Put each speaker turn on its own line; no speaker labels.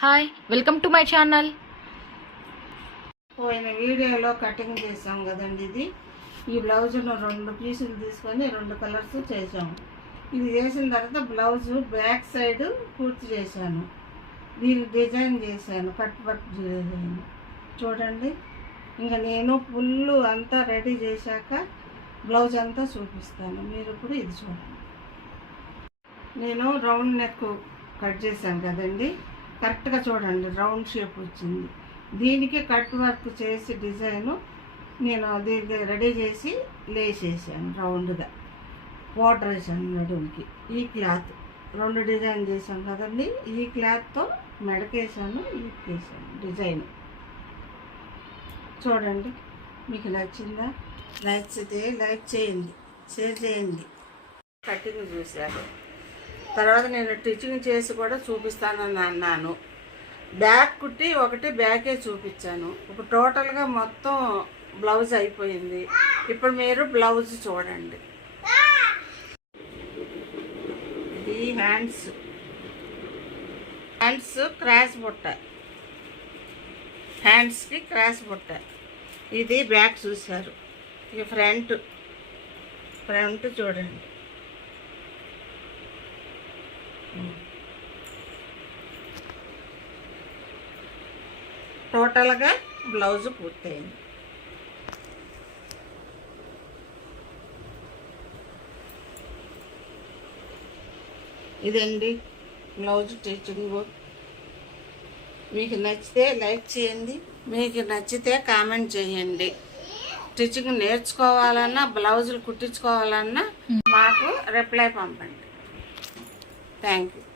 Hi welcome to my channel
పోయిన వీడియోలో cutting చేసాం కదండి ఇది. ఈ బ్లౌజ్ను రెండు పీసులు తీసుకొని రెండు కలర్స్ చేసాము ఇది చేసిన తర్వాత బ్లౌజ్ బ్యాక్ సైడ్ పూర్తి చేశాను. దీన్ని డిజైన్ చేశాను కట్ వర్క్ డిజైన్ చూడండి ఇంకా నేను ఫుల్ అంతా రెడీ చేశాక బ్లౌజ్ అంతా చూపిస్తాను. మీరు కూడా ఇది చూడండి. నేను రౌండ్ నెక్ కట్ చేశాను కదండి. కరెక్ట్గా చూడండి రౌండ్ షేప్ వచ్చింది. దీనికి కట్ వర్క్ చేసి డిజైను నేను దీనికి రెడీ చేసి లేసేసాను రౌండ్గా. వాటర్ వేసాను నడుముకి. ఈ క్లాత్ రెండు డిజైన్ చేశాను కదండి ఈ క్లాత్తో మెడకేసాను ఈకేసాను డిజైన్. చూడండి మీకు నచ్చిందా? నచ్చితే లైక్ చేయండి షేర్ చేయండి. కటింగ్ చూశారు తర్వాత నేను టిచింగ్ చేసి కూడా చూపిస్తానని అన్నాను. బ్యాక్ కుట్టి ఒకటి బ్యాకే చూపించాను. ఇప్పుడు టోటల్గా మొత్తం బ్లౌజ్ అయిపోయింది. ఇప్పుడు మీరు బ్లౌజ్ చూడండి. ఇది హ్యాండ్స్. హ్యాండ్స్ క్రాస్ బుట్ట. హ్యాండ్స్కి క్రాస్ బుట్ట. ఇది బ్యాక్ చూశారు. ఇక ఫ్రంట్. ఫ్రంట్ చూడండి. టోటల్గా బ్లౌజ్ పూర్తయింది. ఇదండి బ్లౌజ్ స్టిచ్చింగ్ మీకు నచ్చితే లైక్ చేయండి మీకు నచ్చితే కామెంట్ చేయండి. స్టిచ్చింగ్ నేర్చుకోవాలన్నా బ్లౌజులు కుట్టించుకోవాలన్నా మాకు రిప్లై పంపండి. Thank you.